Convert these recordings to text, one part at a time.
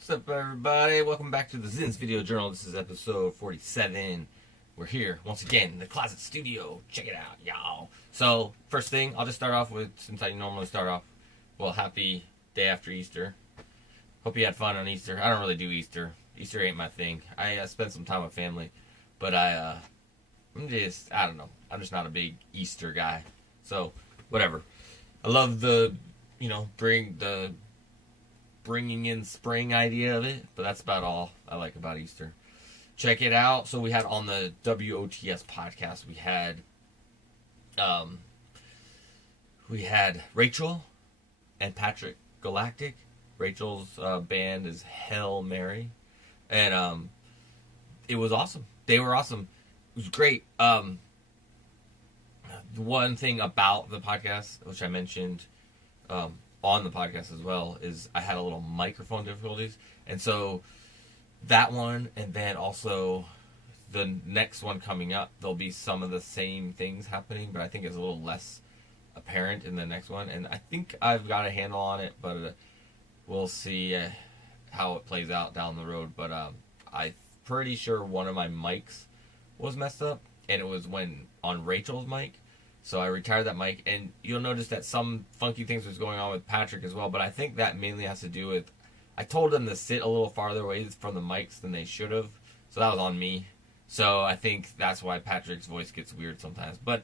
What's up, everybody? Welcome back to the Zim's Video Journal. This is episode 47. We're here once again in the closet studio. Check it out, y'all. So, first thing, I'll just start off with, since I normally start off, well, happy day after Easter. Hope you had fun on Easter. I don't really do Easter. Easter ain't my thing. I spent some time with family, but I don't know. I'm just not a big Easter guy. So, whatever. I love the, bringing in spring idea of it, but that's about all I like about Easter. Check it out. So we had on the WOTS podcast, we had Rachel and Patrick Galactic. Rachel's band is Hail Mary, and it was awesome. They were awesome. It was great. The one thing about the podcast, which I mentioned on the podcast as well, is I had a little microphone difficulties, and so that one, and then also the next one coming up, there'll be some of the same things happening, but I think it's a little less apparent in the next one, and I think I've got a handle on it, but we'll see how it plays out down the road. But I'm pretty sure one of my mics was messed up, and it was on Rachel's mic. So I retired that mic, and you'll notice that some funky things was going on with Patrick as well, but I think that mainly has to do with, I told them to sit a little farther away from the mics than they should have, so that was on me. So I think that's why Patrick's voice gets weird sometimes. But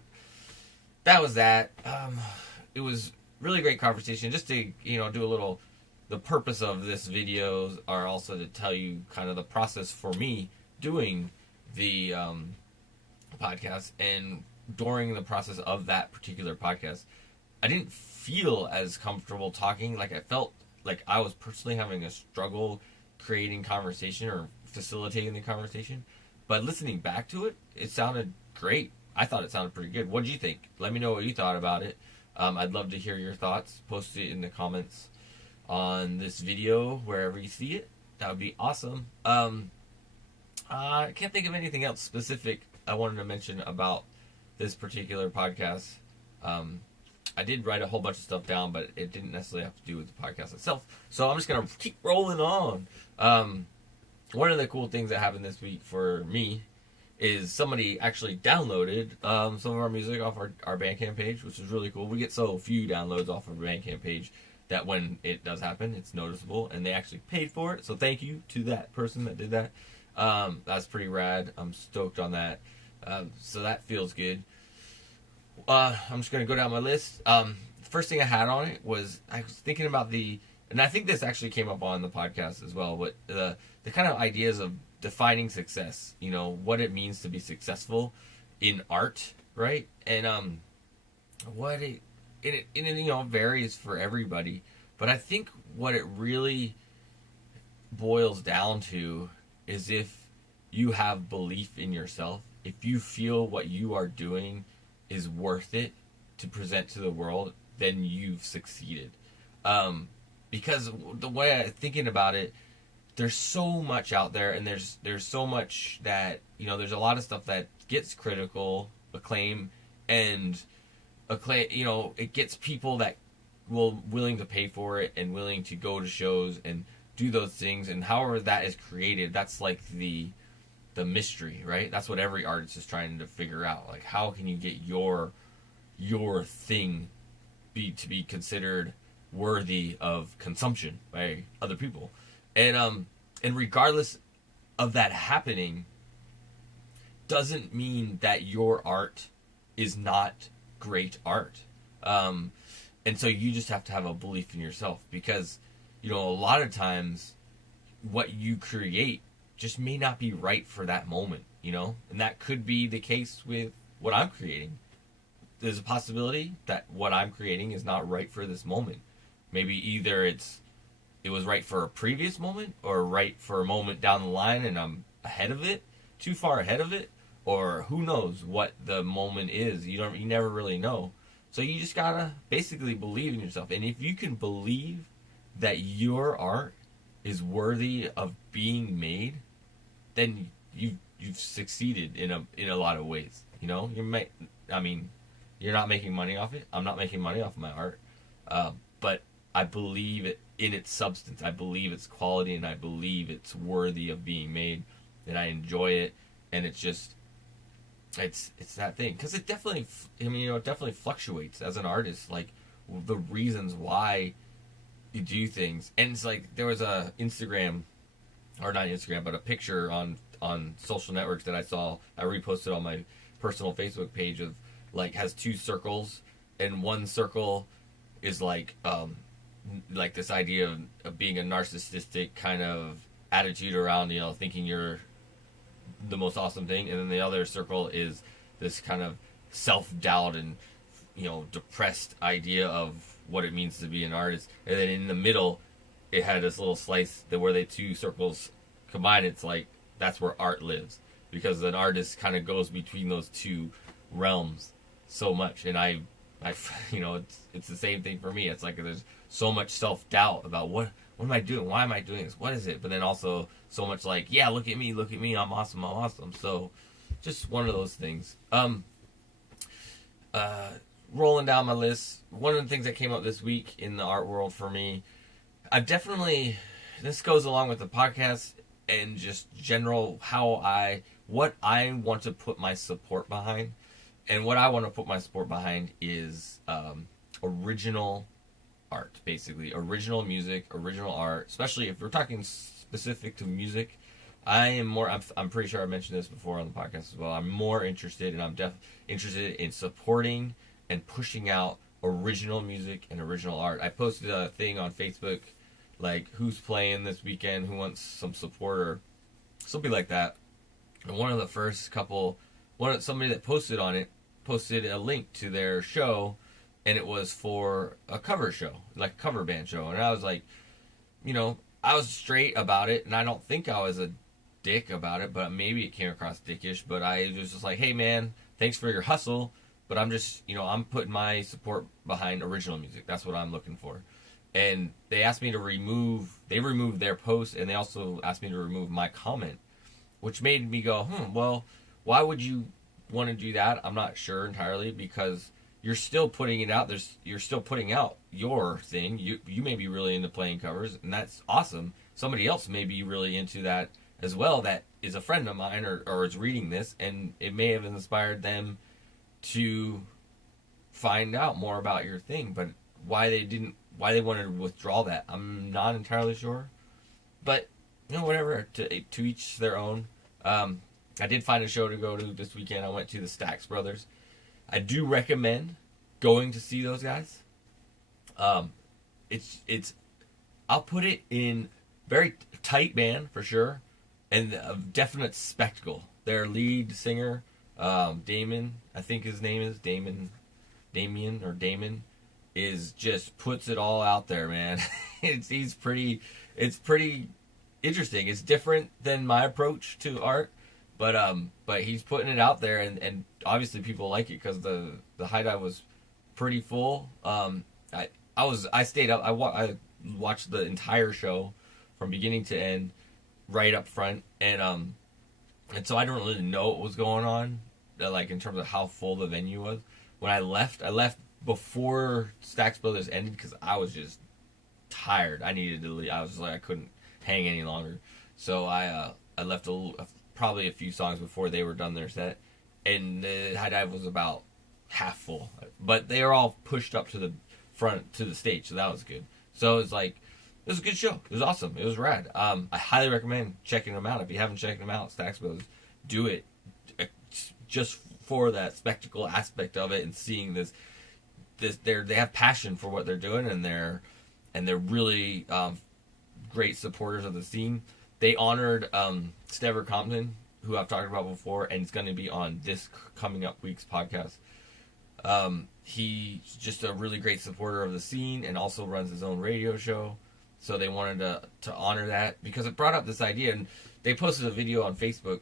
that was that. It was really great conversation. Just to, do a little, the purpose of this videos are also to tell you kind of the process for me doing the podcast, and during the process of that particular podcast, I didn't feel as comfortable talking. Like, I felt like I was personally having a struggle creating conversation or facilitating the conversation. But listening back to it, it sounded great. I thought it sounded pretty good. What did you think? Let me know what you thought about it. I'd love to hear your thoughts. Post it in the comments on this video, wherever you see it. That would be awesome. I can't think of anything else specific I wanted to mention about this particular podcast. I did write a whole bunch of stuff down, but it didn't necessarily have to do with the podcast itself. So I'm just going to keep rolling on. One of the cool things that happened this week for me is somebody actually downloaded some of our music off our Bandcamp page, which is really cool. We get so few downloads off our Bandcamp page that when it does happen, it's noticeable, and they actually paid for it. So thank you to that person that did that. That's pretty rad. I'm stoked on that. So that feels good. I'm just going to go down my list. First thing I had on it was, I was thinking about and I think this actually came up on the podcast as well, but the kind of ideas of defining success, what it means to be successful in art, right? And what it varies for everybody, but I think what it really boils down to is if you have belief in yourself, if you feel what you are doing is worth it to present to the world, then you've succeeded. Because the way I'm thinking about it, there's so much out there, and there's so much that, there's a lot of stuff that gets critical acclaim, and it gets people that willing to pay for it and willing to go to shows and do those things, and however that is created, that's like the mystery, right? That's what every artist is trying to figure out. Like, how can you get your thing to be considered worthy of consumption by other people? And regardless of that happening, doesn't mean that your art is not great art. And so you just have to have a belief in yourself, because a lot of times what you create just may not be right for that moment, and that could be the case with what I'm creating. There's a possibility that what I'm creating is not right for this moment. Maybe either it was right for a previous moment, or right for a moment down the line and I'm ahead of it, too far ahead of it, or who knows what the moment is. You never really know. So you just gotta basically believe in yourself. And if you can believe that your art is worthy of being made, then you've succeeded in a lot of ways. You're not making money off it. I'm not making money off of my art. But I believe it in its substance. I believe it's quality, and I believe it's worthy of being made, and I enjoy it. And it's just, it's that thing, because it definitely, it definitely fluctuates as an artist, like the reasons why you do things. And it's like, there was a Instagram, or not Instagram, but a picture on social networks that I saw. I reposted on my personal Facebook page of, like, has two circles, and one circle is like this idea of being a narcissistic kind of attitude around, thinking you're the most awesome thing, and then the other circle is this kind of self-doubt and depressed idea of what it means to be an artist. And then in the middle, it had this little slice that where the two circles combine. It's like, that's where art lives, because an artist kind of goes between those two realms so much. And I it's the same thing for me. It's like there's so much self-doubt about what am I doing? Why am I doing this? What is it? But then also so much like, yeah, look at me, I'm awesome. So just one of those things. Rolling down my list, one of the things that came up this week in the art world for me, this goes along with the podcast and just general what I want to put my support behind. And what I want to put my support behind is original art, basically. Original music, original art, especially if we're talking specific to music. I'm pretty sure I mentioned this before on the podcast as well. I'm more interested, and I'm interested in supporting and pushing out original music and original art. I posted a thing on Facebook, like, who's playing this weekend, who wants some support, or something like that. And one of the first somebody that posted on it, posted a link to their show, and it was for a cover show, like a cover band show. And I was like, I was straight about it, and I don't think I was a dick about it, but maybe it came across dickish. But I was just like, hey man, thanks for your hustle, but I'm just, I'm putting my support behind original music. That's what I'm looking for. And they asked me to removed their post, and they also asked me to remove my comment, which made me go, well, why would you want to do that? I'm not sure entirely, because you're still putting it out. You're still putting out your thing. You may be really into playing covers, and that's awesome. Somebody else may be really into that as well, that is a friend of mine or is reading this, and it may have inspired them to find out more about your thing. But why they wanted to withdraw that, I'm not entirely sure. But whatever, to each their own. I did find a show to go to this weekend. I went to the Staxx brothers. I do recommend going to see those guys. It's I'll put it in very tight band for sure, and a definite spectacle. Their lead singer, Damon, I think his name is Damon, is just puts it all out there, man. It's pretty interesting. It's different than my approach to art, but he's putting it out there, and obviously people like it because the high dive was pretty full. I stayed up. I watched the entire show from beginning to end, right up front, and so I don't really know what was going on, like in terms of how full the venue was. When I left before Staxx Brothers ended because I was just tired. I needed to leave. I was just like, I couldn't hang any longer, so I left probably a few songs before they were done their set, and the high dive was about half full, but they were all pushed up to the front to the stage, so that was good. So it's like, it was a good show. It was awesome. It was rad. I highly recommend checking them out. If you haven't checked them out, Staxx Brothers, do it just for that spectacle aspect of it, and seeing this they have passion for what they're doing, and they're really great supporters of the scene. They honored Stever Compton, who I've talked about before, and it's going to be on this coming up week's podcast. He's just a really great supporter of the scene, and also runs his own radio show. So they wanted to honor that, because it brought up this idea, and they posted a video on Facebook.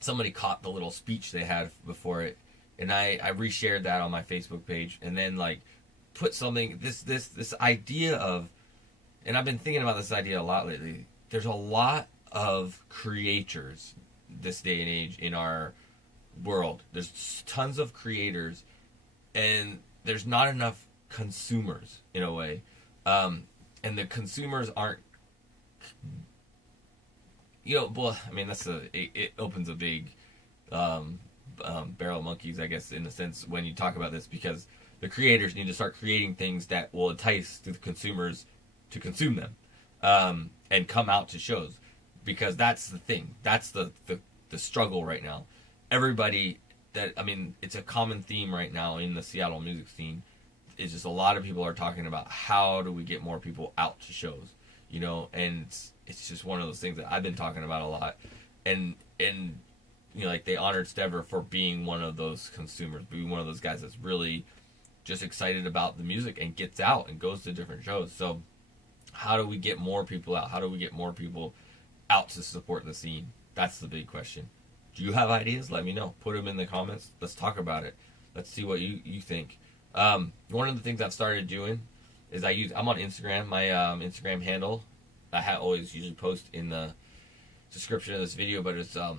Somebody caught the little speech they had before it, and I reshared that on my Facebook page, and then like put something this idea of, and I've been thinking about this idea a lot lately. There's a lot of creators this day and age in our world. There's tons of creators, and there's not enough consumers in a way. and the consumers aren't, well, I mean, it opens a big barrel of monkeys, I guess, in a sense, when you talk about this, because the creators need to start creating things that will entice the consumers to consume them, and come out to shows, because that's the thing. That's the struggle right now. Everybody it's a common theme right now in the Seattle music scene. It's just a lot of people are talking about how do we get more people out to shows, and it's just one of those things that I've been talking about a lot, and like they honored Stever for being one of those consumers, being one of those guys that's really just excited about the music and gets out and goes to different shows. So how do we get more people out? How do we get more people out to support the scene? That's the big question. Do you have ideas? Let me know. Put them in the comments. Let's talk about it. Let's see what you think. One of the things I've started doing is I'm on Instagram. My Instagram handle, I always usually post in the description of this video, but it's @_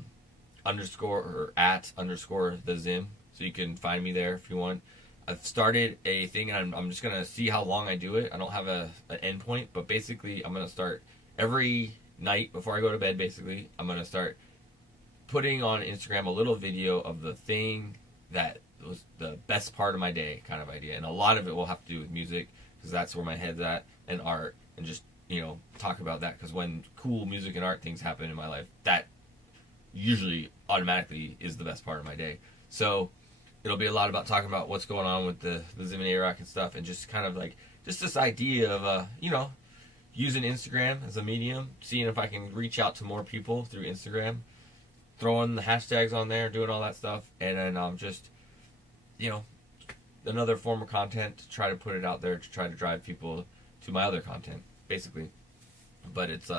theZim, so you can find me there if you want. I've started a thing, and I'm just going to see how long I do it. I don't have an end point, but basically I'm going to start every night before I go to bed. Basically, I'm going to start putting on Instagram a little video of the thing that was the best part of my day, kind of idea. And a lot of it will have to do with music, because that's where my head's at, and art, and just, talk about that, because when cool music and art things happen in my life, that usually automatically is the best part of my day. So it'll be a lot about talking about what's going on with the Zim and Arock and stuff, and just kind of like, just this idea of, using Instagram as a medium, seeing if I can reach out to more people through Instagram, throwing the hashtags on there, doing all that stuff, and then just, another form of content to try to put it out there to try to drive people to my other content, basically. But it's,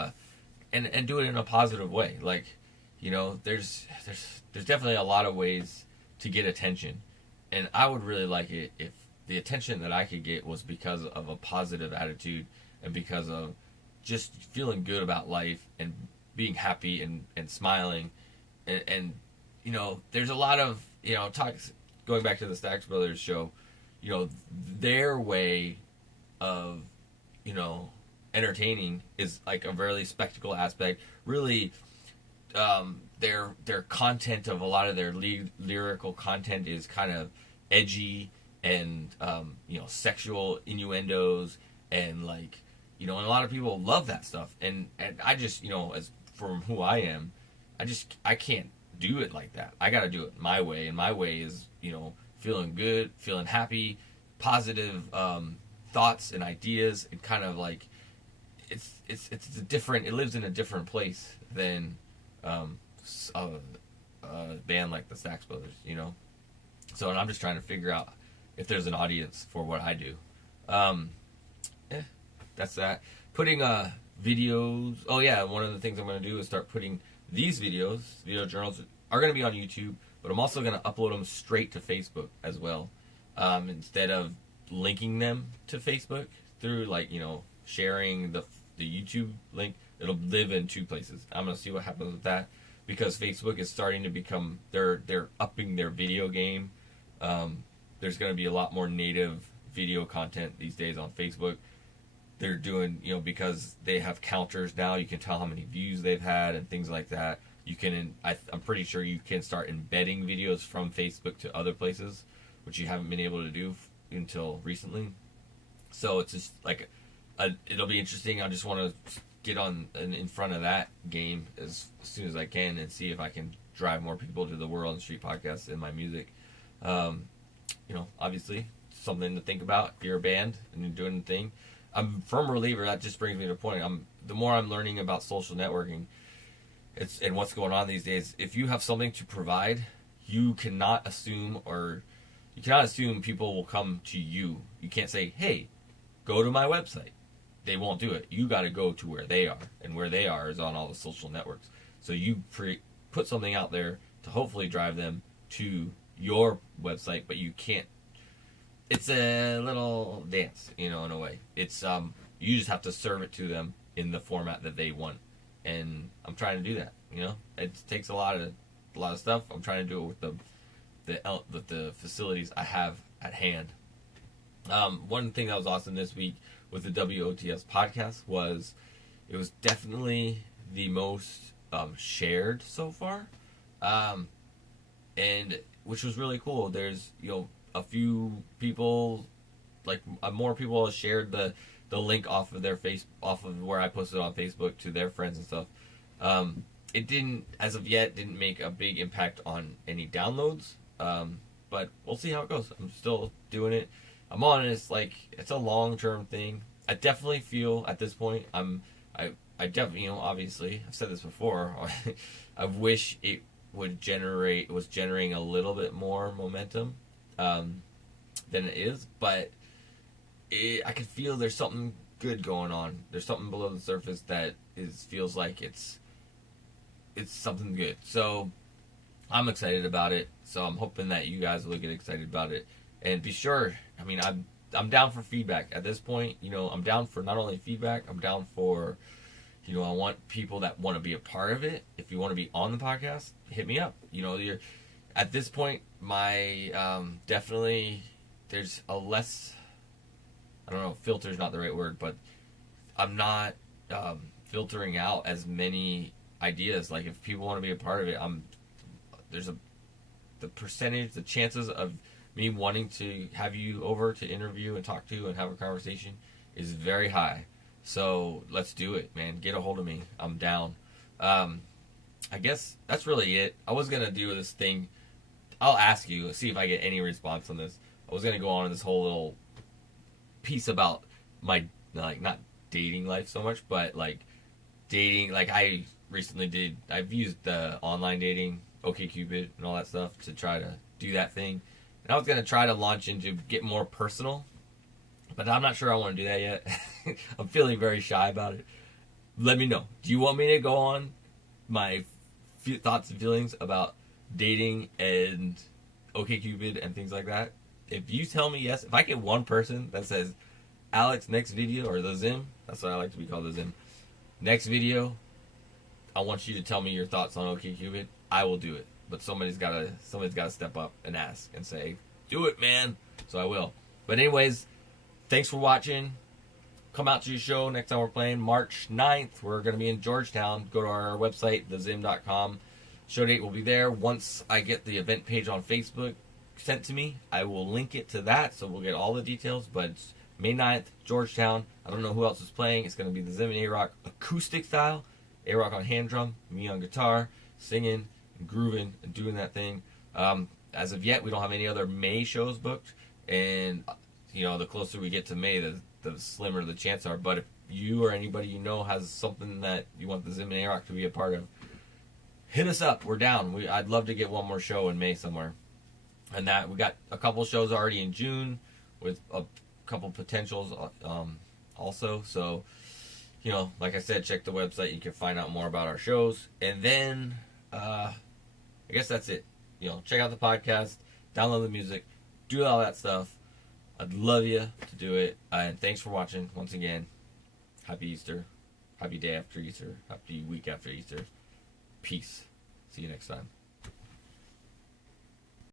and do it in a positive way. Like, there's definitely a lot of ways to get attention, and I would really like it if the attention that I could get was because of a positive attitude, and because of just feeling good about life and being happy and smiling, and there's a lot of talks going back to the Staxx Brothers show, their way of entertaining is like a very spectacle aspect. Really, their content of a lot of their lyrical content is kind of edgy and sexual innuendos, and like and a lot of people love that stuff, and I just as from who I am, I can't do it like that. I gotta do it my way, and my way is feeling good, feeling happy, positive thoughts and ideas, and kind of like it's a different. It lives in a different place than a band like the Staxx Brothers, So, and I'm just trying to figure out if there's an audience for what I do. That's that. Putting videos. Oh yeah, one of the things I'm going to do is start putting these video journals are going to be on YouTube, but I'm also going to upload them straight to Facebook as well, instead of linking them to Facebook through sharing the YouTube link. It'll live in two places. I'm going to see what happens with that, because Facebook is starting to become, they're upping their video game. There's going to be a lot more native video content these days on Facebook. They're doing, because they have counters now, you can tell how many views they've had and things like that. You can, I'm pretty sure you can start embedding videos from Facebook to other places, which you haven't been able to do until recently. So it's just like, it'll be interesting. I just want to get on in front of that game as soon as I can, and see if I can drive more people to the World and Street podcast and my music. Obviously something to think about if you're a band and you're doing the thing. I'm a firm believer. That just brings me to a point. The more I'm learning about social networking, and what's going on these days. If you have something to provide, you cannot assume people will come to you. You can't say, "Hey, go to my website." They won't do it. You got to go to where they are, and where they are is on all the social networks. So you put something out there to hopefully drive them to your website, but you can't. It's a little dance, in a way. It's you just have to serve it to them in the format that they want, and I'm trying to do that. It takes a lot of stuff. I'm trying to do it with the facilities I have at hand. One thing that was awesome this week with the WOTS podcast was it was definitely the most shared so far, and which was really cool. There's a few people, like more people have shared the link off of where I posted on Facebook to their friends and stuff. It didn't, as of yet, didn't make a big impact on any downloads. But we'll see how it goes. I'm still doing it. I'm honest, it's a long-term thing. I definitely feel at this point, I definitely, obviously, I've said this before, I wish it was generating a little bit more momentum than it is, but I can feel there's something good going on. There's something below the surface that feels like it's something good. So I'm excited about it. So I'm hoping that you guys will get excited about it. And be sure, I'm down for feedback at this point. I'm down for not only feedback, I'm down for, I want people that want to be a part of it. If you want to be on the podcast, hit me up. You're at this point, my definitely there's a less, I don't know, filter's not the right word, but I'm not filtering out as many ideas. Like if people want to be a part of it, the chances of me wanting to have you over to interview and talk to and have a conversation is very high. So let's do it, man. Get a hold of me. I'm down. I guess that's really it. I was gonna do this thing. I'll ask you, see if I get any response on this. I was gonna go on this whole little piece about my not dating life so much, but dating. I recently I've used the online dating, OkCupid, and all that stuff to try to do that thing. And I was gonna try to launch into get more personal, but I'm not sure I want to do that yet. I'm feeling very shy about it. Let me know. Do you want me to go on my thoughts and feelings about dating and OkCupid and things like that? If you tell me yes, if I get one person that says, Alex, next video, or theZim, that's what I like to be called, theZim, next video, I want you to tell me your thoughts on OkCupid, I will do it. But somebody's gotta step up and ask and say, do it, man. So I will. But anyways, thanks for watching. Come out to your show next time we're playing March 9th. We're going to be in Georgetown. Go to our website, thezim.com. Show date will be there. Once I get the event page on Facebook sent to me, I will link it to that, so we'll get all the details. But it's May 9th, Georgetown. I don't know who else is playing. It's going to be theZim and Arock acoustic style. Arock on hand drum, me on guitar, singing and grooving and doing that thing. As of yet, we don't have any other May shows booked. And, the closer we get to May, the slimmer the chances are. But if you or anybody you know has something that you want theZim and Arock to be a part of, hit us up. We're down. I'd love to get one more show in May somewhere. And that we got a couple shows already in June with a couple potentials also. So, like I said, check the website. You can find out more about our shows. And then I guess that's it. Check out the podcast, download the music, do all that stuff. I'd love you to do it. And thanks for watching once again. Happy Easter. Happy day after Easter. Happy week after Easter. Peace. See you next time.